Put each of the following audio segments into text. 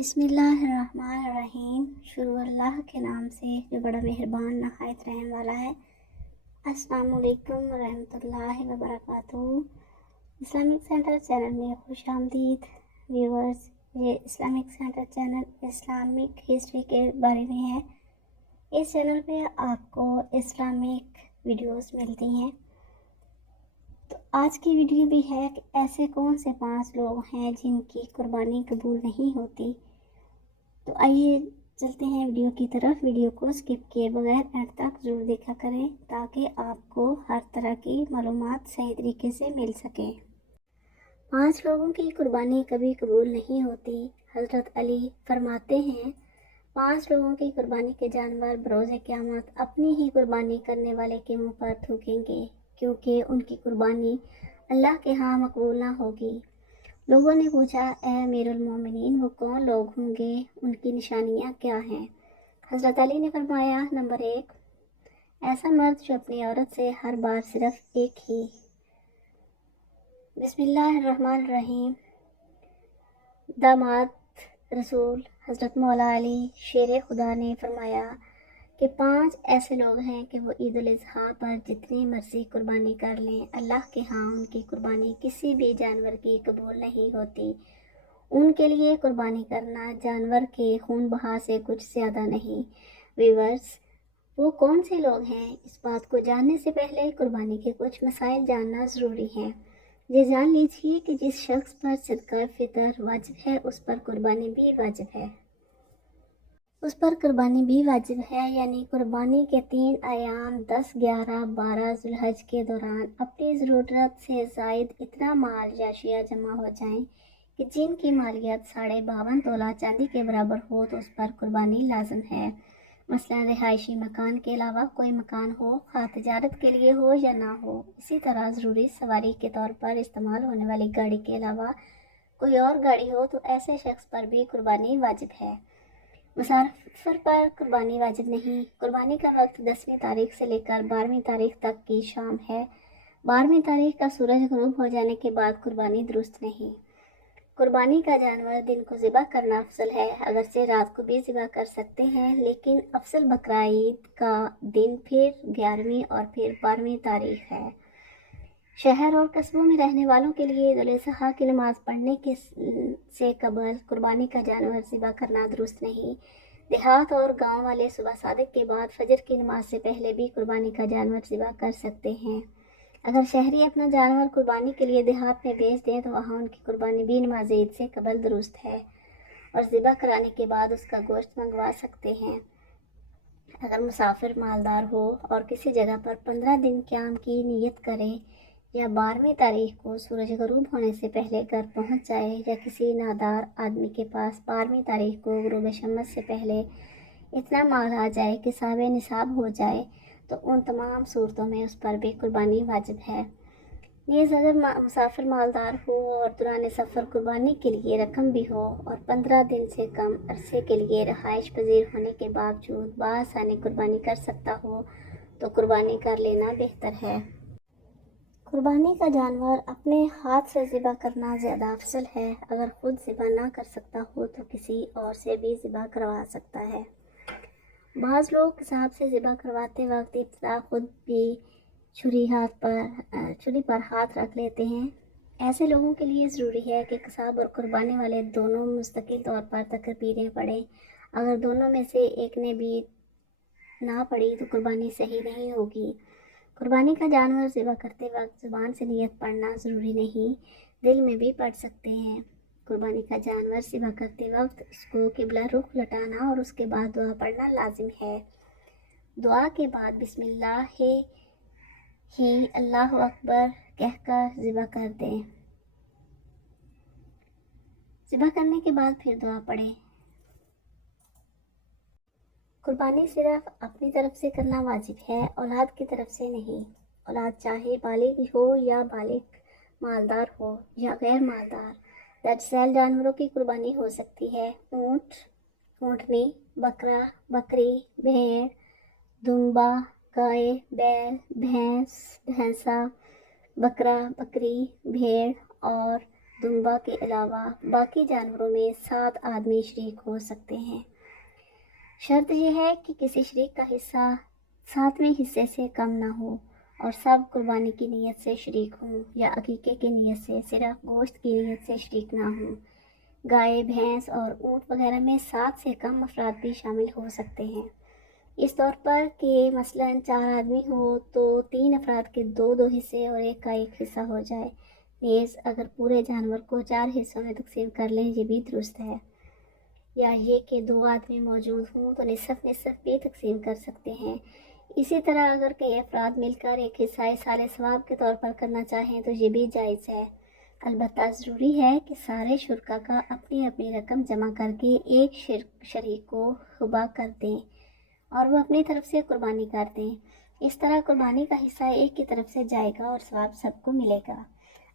بسم اللہ الرحمن الرحیم۔ شروع اللہ کے نام سے جو بڑا مہربان نہایت رحم والا ہے۔ السلام علیکم ورحمۃ اللہ وبرکاتہ۔ اسلامک سینٹر چینل میں خوش آمدید ویورز۔ یہ Islamic centre channel Islamic history کے بارے میں ہے۔ اس چینل پہ آپ کو اسلامک ویڈیوز ملتی ہیں۔ تو آج کی ویڈیو بھی ہے کہ ایسے کون سے 5 لوگ ہیں جن کی قربانی قبول نہیں ہوتی۔ تو آئیے چلتے ہیں ویڈیو کی طرف۔ ویڈیو کو سکپ کیے بغیر اینڈ تک ضرور دیکھا کریں تاکہ آپ کو ہر طرح کی معلومات صحیح طریقے سے مل سکیں۔ 5 لوگوں کی قربانی کبھی قبول نہیں ہوتی۔ حضرت علی فرماتے ہیں 5 لوگوں کی قربانی کے جانور بروز قیامت اپنی ہی قربانی کرنے والے کے منہ پر تھوکیں گے، کیونکہ ان کی قربانی اللہ کے ہاں مقبول نہ ہوگی۔ لوگوں نے پوچھا، اے امیر المومنین، وہ کون لوگ ہوں گے؟ ان کی نشانیاں کیا ہیں؟ حضرت علی نے فرمایا، نمبر 1، ایسا مرد جو اپنی عورت سے ہر بار صرف ایک ہی۔ بسم اللہ الرحمن الرحیم۔ داماد رسول حضرت مولا علی شیر خدا نے فرمایا کہ 5 ایسے لوگ ہیں کہ وہ عید الاضحیٰ پر جتنی مرضی قربانی کر لیں، اللہ کے ہاں ان کی قربانی کسی بھی جانور کی قبول نہیں ہوتی۔ ان کے لیے قربانی کرنا جانور کے خون بہا سے کچھ زیادہ نہیں۔ ویورز، وہ کون سے لوگ ہیں؟ اس بات کو جاننے سے پہلے قربانی کے کچھ مسائل جاننا ضروری ہے۔ یہ جان لیجیے کہ جس شخص پر صدقہ فطر واجب ہے اس پر قربانی بھی واجب ہے۔ یعنی قربانی کے 3 ایام 10، 11، 12 ذوالحج کے دوران اپنی ضرورت سے زائد اتنا مال یا اشیاء جمع ہو جائیں کہ جن کی مالیت 52.5 تولہ چاندی کے برابر ہو تو اس پر قربانی لازم ہے۔ مثلا رہائشی مکان کے علاوہ کوئی مکان ہو، خواہ تجارت کے لیے ہو یا نہ ہو۔ اسی طرح ضروری سواری کے طور پر استعمال ہونے والی گاڑی کے علاوہ کوئی اور گاڑی ہو تو ایسے شخص پر بھی قربانی واجب ہے۔ مسافر پر قربانی واجب نہیں۔ قربانی کا وقت 10ویں تاریخ سے لے کر 12ویں تاریخ تک کی شام ہے۔ 12ویں تاریخ کا سورج غروب ہو جانے کے بعد قربانی درست نہیں۔ قربانی کا جانور دن کو ذبح کرنا افضل ہے، اگرچہ رات کو بھی ذبح کر سکتے ہیں، لیکن افضل بقرعید کا دن پھر 11ویں اور پھر 12ویں تاریخ ہے۔ شہر اور قصبوں میں رہنے والوں کے لیے عید الاضحیٰ کی نماز پڑھنے سے قبل قربانی کا جانور ذبح کرنا درست نہیں۔ دیہات اور گاؤں والے صبح صادق کے بعد فجر کی نماز سے پہلے بھی قربانی کا جانور ذبح کر سکتے ہیں۔ اگر شہری اپنا جانور قربانی کے لیے دیہات میں بیچ دیں تو وہاں ان کی قربانی بھی نماز عید سے قبل درست ہے اور ذبح کرانے کے بعد اس کا گوشت منگوا سکتے ہیں۔ اگر مسافر مالدار ہو اور کسی جگہ پر 15 دن قیام کی نیت کرے یا 12ویں تاریخ کو سورج غروب ہونے سے پہلے گھر پہنچ جائے، یا کسی نادار آدمی کے پاس 12ویں تاریخ کو غروب شمس سے پہلے اتنا مال آ جائے کہ صاحب نصاب ہو جائے، تو ان تمام صورتوں میں اس پر بھی قربانی واجب ہے۔ نیز اگر مسافر مالدار ہو اور دوران سفر قربانی کے لیے رقم بھی ہو اور 15 دن سے کم عرصے کے لیے رہائش پذیر ہونے کے باوجود بآسانی قربانی کر سکتا ہو تو قربانی کر لینا بہتر ہے۔ قربانی کا جانور اپنے ہاتھ سے ذبح کرنا زیادہ افضل ہے۔ اگر خود ذبح نہ کر سکتا ہو تو کسی اور سے بھی ذبح کروا سکتا ہے۔ بعض لوگ قصاب سے ذبح کرواتے وقت ابتدا خود بھی چھری پر ہاتھ رکھ لیتے ہیں۔ ایسے لوگوں کے لیے ضروری ہے کہ قصاب اور قربانی والے دونوں مستقل طور پر تکبیریں پڑھیں۔ اگر دونوں میں سے ایک نے بھی نہ پڑھی تو قربانی صحیح نہیں ہوگی۔ قربانی کا جانور ذبح کرتے وقت زبان سے نیت پڑھنا ضروری نہیں، دل میں بھی پڑھ سکتے ہیں۔ قربانی کا جانور ذبح کرتے وقت اس کو قبلہ رخ لٹانا اور اس کے بعد دعا پڑھنا لازم ہے۔ دعا کے بعد بسم اللہ ہی اللہ اکبر کہہ کر ذبح کر دیں۔ ذبح کرنے کے بعد پھر دعا پڑھیں۔ قربانی صرف اپنی طرف سے کرنا واجب ہے، اولاد کی طرف سے نہیں۔ اولاد چاہے بالغ ہو یا بالغ، مالدار ہو یا غیر مالدار، درج ذیل جانوروں کی قربانی ہو سکتی ہے۔ اونٹ، اونٹنی، بکرا، بکری، بھیڑ، دمبا، گائے، بیل، بھینس، بھینسا، بکرا، بکری، بھیڑ اور دمبا کے علاوہ باقی جانوروں میں 7 آدمی شریک ہو سکتے ہیں۔ شرط یہ ہے کہ کسی شریک کا حصہ 7ویں حصے سے کم نہ ہو اور سب قربانی کی نیت سے شریک ہوں یا عقیقے کی نیت سے، صرف گوشت کی نیت سے شریک نہ ہوں۔ گائے، بھینس اور اونٹ وغیرہ میں 7 سے کم افراد بھی شامل ہو سکتے ہیں۔ اس طور پر کہ مثلاً 4 آدمی ہو تو 3 افراد کے 2 حصے اور ایک کا ایک حصہ ہو جائے۔ نیز اگر پورے جانور کو 4 حصوں میں تقسیم کر لیں یہ بھی درست ہے۔ یا یہ کہ 2 آدمی موجود ہوں تو نصف نصف بھی تقسیم کر سکتے ہیں۔ اسی طرح اگر کئی افراد مل کر ایک حصہ ایصال ثواب کے طور پر کرنا چاہیں تو یہ بھی جائز ہے۔ البتہ ضروری ہے کہ سارے شرکا کا اپنی اپنی رقم جمع کر کے ایک شریک کو ہبہ کر دیں اور وہ اپنی طرف سے قربانی کر دیں۔ اس طرح قربانی کا حصہ ایک کی طرف سے جائے گا اور ثواب سب کو ملے گا۔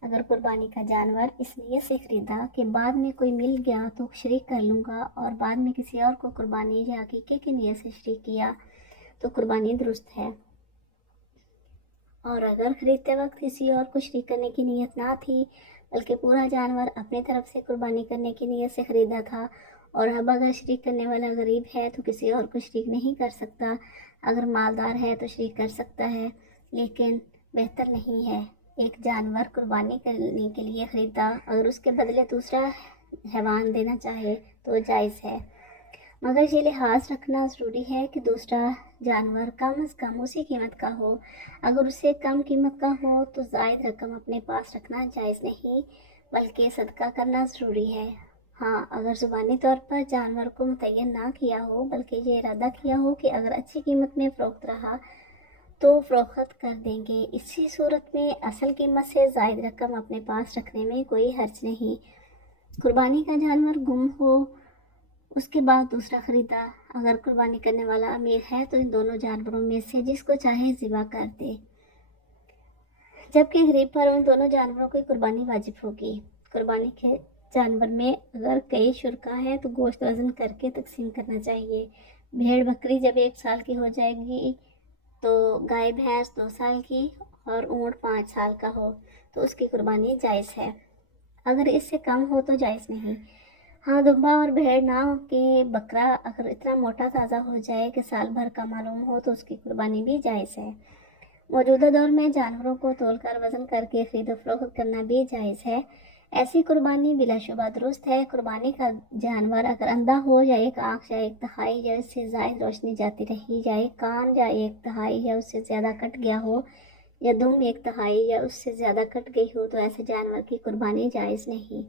اگر قربانی کا جانور اس نیت سے خریدا کہ بعد میں کوئی مل گیا تو شریک کر لوں گا اور بعد میں کسی اور کو قربانی یا عقیقے کی نیت سے شریک کیا تو قربانی درست ہے۔ اور اگر خریدتے وقت کسی اور کو شریک کرنے کی نیت نہ تھی بلکہ پورا جانور اپنی طرف سے قربانی کرنے کی نیت سے خریدا تھا اور اب اگر شریک کرنے والا غریب ہے تو کسی اور کو شریک نہیں کر سکتا، اگر مالدار ہے تو شریک کر سکتا ہے، لیکن بہتر نہیں ہے ایک جانور قربانی کرنے کے لیے خریدا اگر اس کے بدلے دوسرا حیوان دینا چاہے تو جائز ہے، مگر یہ لحاظ رکھنا ضروری ہے کہ دوسرا جانور کم از کم اسی قیمت کا ہو۔ اگر اس سے کم قیمت کا ہو تو زائد رقم اپنے پاس رکھنا جائز نہیں بلکہ صدقہ کرنا ضروری ہے۔ ہاں، اگر زبانی طور پر جانور کو متعین نہ کیا ہو بلکہ یہ ارادہ کیا ہو کہ اگر اچھی قیمت میں فروخت رہا تو فروخت کر دیں گے، اسی صورت میں اصل قیمت سے زائد رقم اپنے پاس رکھنے میں کوئی حرج نہیں۔ قربانی کا جانور گم ہو اس کے بعد دوسرا خریدا، اگر قربانی کرنے والا امیر ہے تو ان دونوں جانوروں میں سے جس کو چاہے ذبح کر دے، جبکہ غریب پر ان دونوں جانوروں کی قربانی واجب ہوگی۔ قربانی کے جانور میں اگر کئی شرکا ہیں تو گوشت وزن کر کے تقسیم کرنا چاہیے۔ بھیڑ بکری جب 1 سال کی ہو جائے گی تو گائے بھینس 2 سال کی اور اونٹ 5 سال کا ہو تو اس کی قربانی جائز ہے، اگر اس سے کم ہو تو جائز نہیں۔ ہاں، دمبا اور بھیڑ نہ کہ بکرا اگر اتنا موٹا تازہ ہو جائے کہ سال بھر کا معلوم ہو تو اس کی قربانی بھی جائز ہے۔ موجودہ دور میں جانوروں کو تول کر وزن کر کے خرید و فروخت کرنا بھی جائز ہے، ایسی قربانی بلا شبہ درست ہے۔ قربانی کا جانور اگر اندھا ہو یا ایک آنکھ یا 1/3 یا اس سے زائد روشنی جاتی رہی یا ایک کان یا 1/3 یا اس سے زیادہ کٹ گیا ہو یا دم 1/3 یا اس سے زیادہ کٹ گئی ہو تو ایسے جانور کی قربانی جائز نہیں۔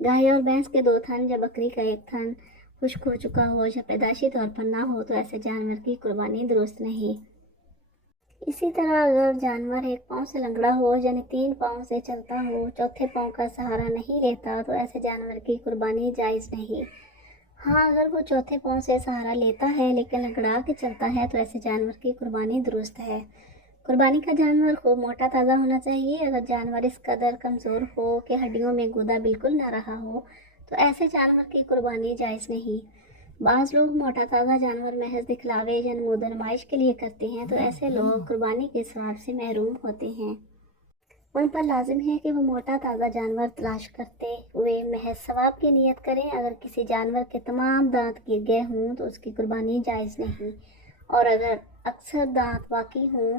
گائے اور بھینس کے 2 تھن یا بکری کا 1 تھن خشک ہو چکا ہو یا پیدائشی طور پر نہ ہو تو ایسے جانور کی قربانی درست نہیں۔ اسی طرح اگر جانور 1 پاؤں سے لنگڑا ہو یعنی 3 پاؤں سے چلتا ہو، چوتھے پاؤں کا سہارا نہیں لیتا تو ایسے جانور کی قربانی جائز نہیں۔ ہاں، اگر وہ چوتھے پاؤں سے سہارا لیتا ہے لیکن لنگڑا کے چلتا ہے تو ایسے جانور کی قربانی درست ہے۔ قربانی کا جانور خوب موٹا تازہ ہونا چاہیے، اگر جانور اس قدر کمزور ہو کہ ہڈیوں میں گودا بالکل نہ رہا ہو تو ایسے جانور کی قربانی جائز نہیں۔ بعض لوگ موٹا تازہ جانور محض دکھلاوے یا نمود و نمائش کے لیے کرتے ہیں تو ایسے لوگ قربانی کے ثواب سے محروم ہوتے ہیں۔ ان پر لازم ہے کہ وہ موٹا تازہ جانور تلاش کرتے ہوئے محض ثواب کی نیت کریں۔ اگر کسی جانور کے تمام دانت گر گئے ہوں تو اس کی قربانی جائز نہیں، اور اگر اکثر دانت باقی ہوں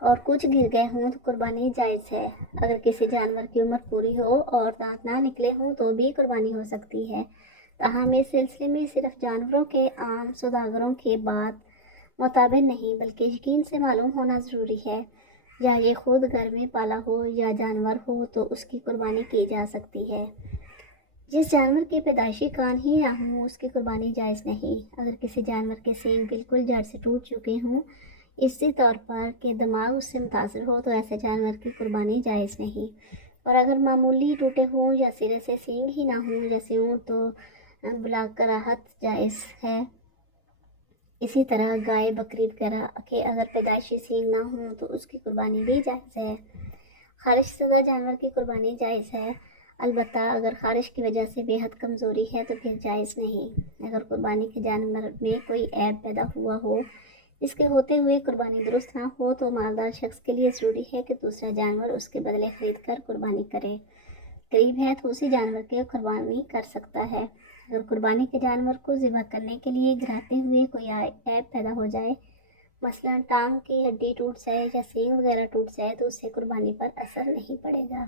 اور کچھ گر گئے ہوں تو قربانی جائز ہے۔ اگر کسی جانور کی عمر پوری ہو اور دانت نہ نکلے ہوں تو بھی قربانی ہو سکتی ہے، تاہم اس سلسلے میں صرف جانوروں کے عام سوداگروں کے بات معتبر نہیں بلکہ یقین سے معلوم ہونا ضروری ہے، یا یہ خود گھر میں پالا ہو یا جانور ہو تو اس کی قربانی کی جا سکتی ہے۔ جس جانور کے پیدائشی کان ہی نہ ہوں اس کی قربانی جائز نہیں۔ اگر کسی جانور کے سینگ بالکل جڑ سے ٹوٹ چکے ہوں، اسی طور پر کہ دماغ اس سے متاثر ہو تو ایسے جانور کی قربانی جائز نہیں، اور اگر معمولی ٹوٹے ہوں یا سرے سے سینگ ہی نہ ہوں جیسے اونٹ تو بلا کراہت جائز ہے۔ اسی طرح گائے بکری وغیرہ کے اگر پیدائشی سینگ نہ ہوں تو اس کی قربانی بھی جائز ہے۔ خارش شدہ جانور کی قربانی جائز ہے، البتہ اگر خارش کی وجہ سے بے حد کمزوری ہے تو پھر جائز نہیں۔ اگر قربانی کے جانور میں کوئی عیب پیدا ہوا ہو اس کے ہوتے ہوئے قربانی درست نہ ہو تو مالدار شخص کے لیے ضروری ہے کہ دوسرا جانور اس کے بدلے خرید کر قربانی کرے۔ قریب ہے تو اسی جانور کی قربانی کر سکتا ہے۔ اگر قربانی کے جانور کو ذبح کرنے کے لیے گراتے ہوئے کوئی عیب پیدا ہو جائے، مثلا ٹانگ کی ہڈی ٹوٹ جائے یا سینگ وغیرہ ٹوٹ جائے، تو اس سے قربانی پر اثر نہیں پڑے گا۔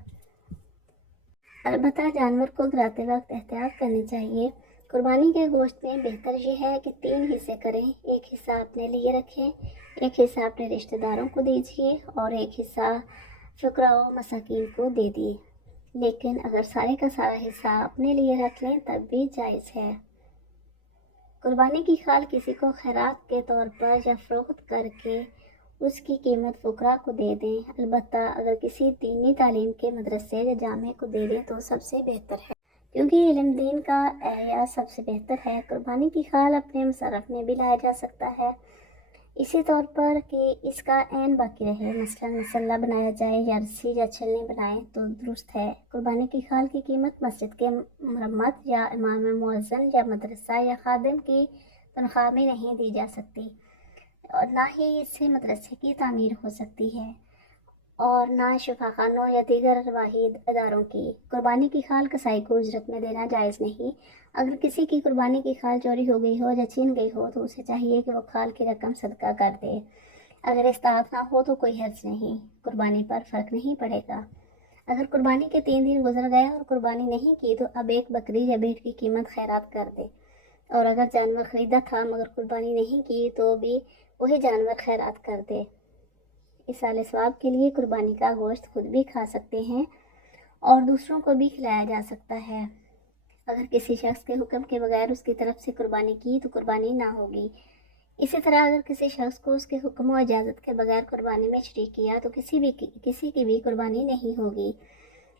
البتہ جانور کو گراتے وقت احتیاط کرنی چاہیے۔ قربانی کے گوشت میں بہتر یہ ہے کہ 3 حصے کریں، ایک حصہ اپنے لیے رکھیں، ایک حصہ اپنے رشتہ داروں کو دیجیے اور ایک حصہ فقراء و مساکین کو دے دیے۔ لیکن اگر سارے کا سارا حصہ اپنے لیے رکھ لیں تب بھی جائز ہے۔ قربانی کی کھال کسی کو خیرات کے طور پر یا فروخت کر کے اس کی قیمت فقراء کو دے دیں، البتہ اگر کسی دینی تعلیم کے مدرسے یا جامع کو دے دیں تو سب سے بہتر ہے، کیونکہ علم دین کا احیا سب سے بہتر ہے۔ قربانی کی کھال اپنے مصرف میں بھی لایا جا سکتا ہے، اسی طور پر کہ اس کا عین باقی رہے، مثلا مسلح بنایا جائے یا رسی یا چھلنی بنائیں تو درست ہے۔ قربانی کی کھال کی قیمت مسجد کے مرمت یا امام مؤذن یا مدرسہ یا خادم کی تنخواہ میں نہیں دی جا سکتی، اور نہ ہی اس سے مدرسے کی تعمیر ہو سکتی ہے، اور نہ شفا خانوں یا دیگر واحد اداروں کی۔ قربانی کی کھال کسائی کو اجرت میں دینا جائز نہیں۔ اگر کسی کی قربانی کی کھال چوری ہو گئی ہو یا چھین گئی ہو تو اسے چاہیے کہ وہ کھال کی رقم صدقہ کر دے۔ اگر استطاعت نہ ہو تو کوئی حرج نہیں، قربانی پر فرق نہیں پڑے گا۔ اگر قربانی کے 3 دن گزر گئے اور قربانی نہیں کی تو اب ایک بکری یا بھیڑ کی قیمت خیرات کر دے، اور اگر جانور خریدا تھا مگر قربانی نہیں کی تو بھی وہی جانور خیرات کر دے۔ ایصال ثواب کے لیے قربانی کا گوشت خود بھی کھا سکتے ہیں اور دوسروں کو بھی کھلایا جا سکتا ہے۔ اگر کسی شخص کے حکم کے بغیر اس کی طرف سے قربانی کی تو قربانی نہ ہوگی۔ اسی طرح اگر کسی شخص کو اس کے حکم و اجازت کے بغیر قربانی میں شریک کیا تو کسی کی بھی قربانی نہیں ہوگی۔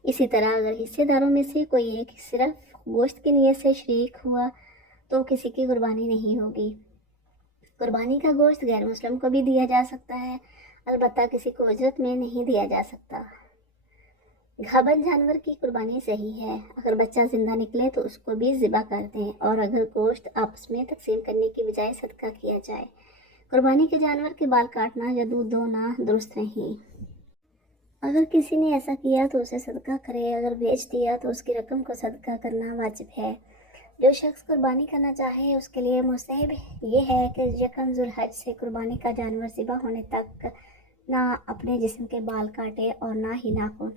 اسی طرح اگر حصے داروں میں سے کوئی ایک صرف گوشت کی نیت سے شریک ہوا تو کسی کی قربانی نہیں ہوگی۔ قربانی کا گوشت غیر مسلم کو بھی دیا جا سکتا ہے، البتہ کسی کو اجرت میں نہیں دیا جا سکتا۔ گھابن جانور کی قربانی صحیح ہے، اگر بچہ زندہ نکلے تو اس کو بھی ذبح کر دیں، اور اگر گوشت آپس میں تقسیم کرنے کی بجائے صدقہ کیا جائے۔ قربانی کے جانور کے بال کاٹنا یا دودھ دونا درست نہیں۔ اگر کسی نے ایسا کیا تو اسے صدقہ کرے، اگر بیچ دیا تو اس کی رقم کو صدقہ کرنا واجب ہے۔ جو شخص قربانی کرنا چاہے اس کے لیے مستحب یہ ہے کہ یکم ذوالحج سے قربانی کا جانور ذبح ہونے تک نہ اپنے جسم کے بال کاٹے اور نہ ہی ناخن،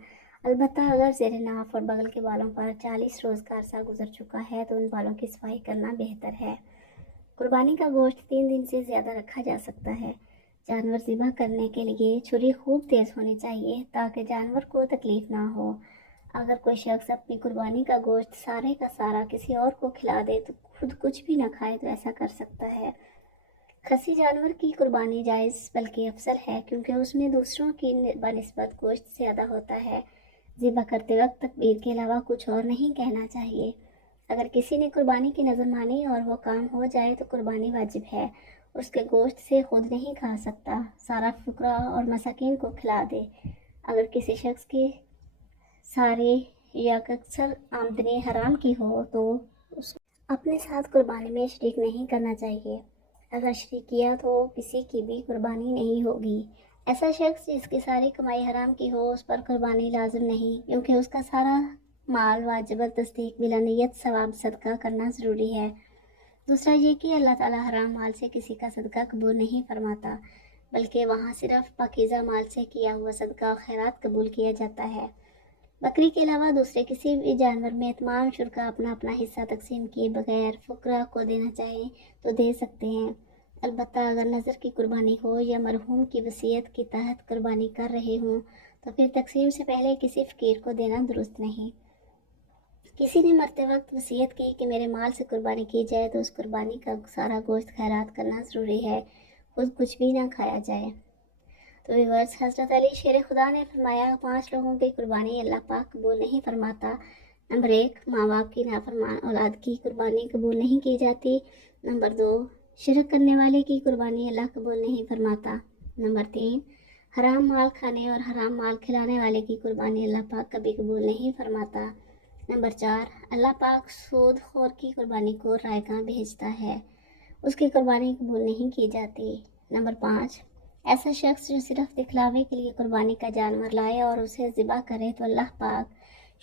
البتہ اگر زیر ناف اور بغل کے بالوں پر 40 روز کا عرصہ گزر چکا ہے تو ان بالوں کی صفائی کرنا بہتر ہے۔ قربانی کا گوشت 3 دن سے زیادہ رکھا جا سکتا ہے۔ جانور ذبح کرنے کے لیے چھری خوب تیز ہونی چاہیے تاکہ جانور کو تکلیف نہ ہو۔ اگر کوئی شخص اپنی قربانی کا گوشت سارے کا سارا کسی اور کو کھلا دے تو خود کچھ بھی نہ کھائے تو ایسا کر سکتا ہے۔ خصی جانور کی قربانی جائز بلکہ افضل ہے، کیونکہ اس میں دوسروں کی بنسبت گوشت زیادہ ہوتا ہے۔ ذبح کرتے وقت تکبیر کے علاوہ کچھ اور نہیں کہنا چاہیے۔ اگر کسی نے قربانی کی نظر مانی اور وہ کام ہو جائے تو قربانی واجب ہے، اس کے گوشت سے خود نہیں کھا سکتا، سارا فقراء اور مساکین کو کھلا دے۔ اگر کسی شخص کی ساری یا اکثر آمدنی حرام کی ہو تو اس کو اپنے ساتھ قربانی میں شریک نہیں کرنا چاہیے، اگر شریک کیا تو کسی کی بھی قربانی نہیں ہوگی۔ ایسا شخص جس کی ساری کمائی حرام کی ہو اس پر قربانی لازم نہیں، کیونکہ اس کا سارا مال واجب تصدیق بلا نیت ثواب صدقہ کرنا ضروری ہے۔ دوسرا یہ کہ اللہ تعالیٰ حرام مال سے کسی کا صدقہ قبول نہیں فرماتا، بلکہ وہاں صرف پاکیزہ مال سے کیا ہوا صدقہ و خیرات قبول کیا جاتا ہے۔ بکری کے علاوہ دوسرے کسی بھی جانور میں تمام شرکاء اپنا اپنا حصہ تقسیم کیے بغیر فقراء کو دینا چاہیں تو دے سکتے ہیں، البتہ اگر نظر کی قربانی ہو یا مرحوم کی وصیت کے تحت قربانی کر رہے ہوں تو پھر تقسیم سے پہلے کسی فقیر کو دینا درست نہیں۔ کسی نے مرتے وقت وصیت کی کہ میرے مال سے قربانی کی جائے تو اس قربانی کا سارا گوشت خیرات کرنا ضروری ہے، خود کچھ بھی نہ کھایا جائے۔ تو ویورز، حضرت علی شیر خدا نے فرمایا 5 لوگوں کی قربانی اللہ پاک قبول نہیں فرماتا۔ نمبر 1، ماں باپ کی نافرمان اولاد کی قربانی قبول نہیں کی جاتی۔ نمبر 2، شرک کرنے والے کی قربانی اللہ قبول نہیں فرماتا۔ نمبر 3، حرام مال کھانے اور حرام مال کھلانے والے کی قربانی اللہ پاک کبھی قبول نہیں فرماتا۔ نمبر 4، اللہ پاک سود خور کی قربانی کو رائیگاں بھیجتا ہے، اس کی قربانی قبول نہیں کی جاتی۔ نمبر 5، ایسا شخص جو صرف دکھلاوے کے لیے قربانی کا جانور لائے اور اسے ذبح کرے تو اللہ پاک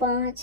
5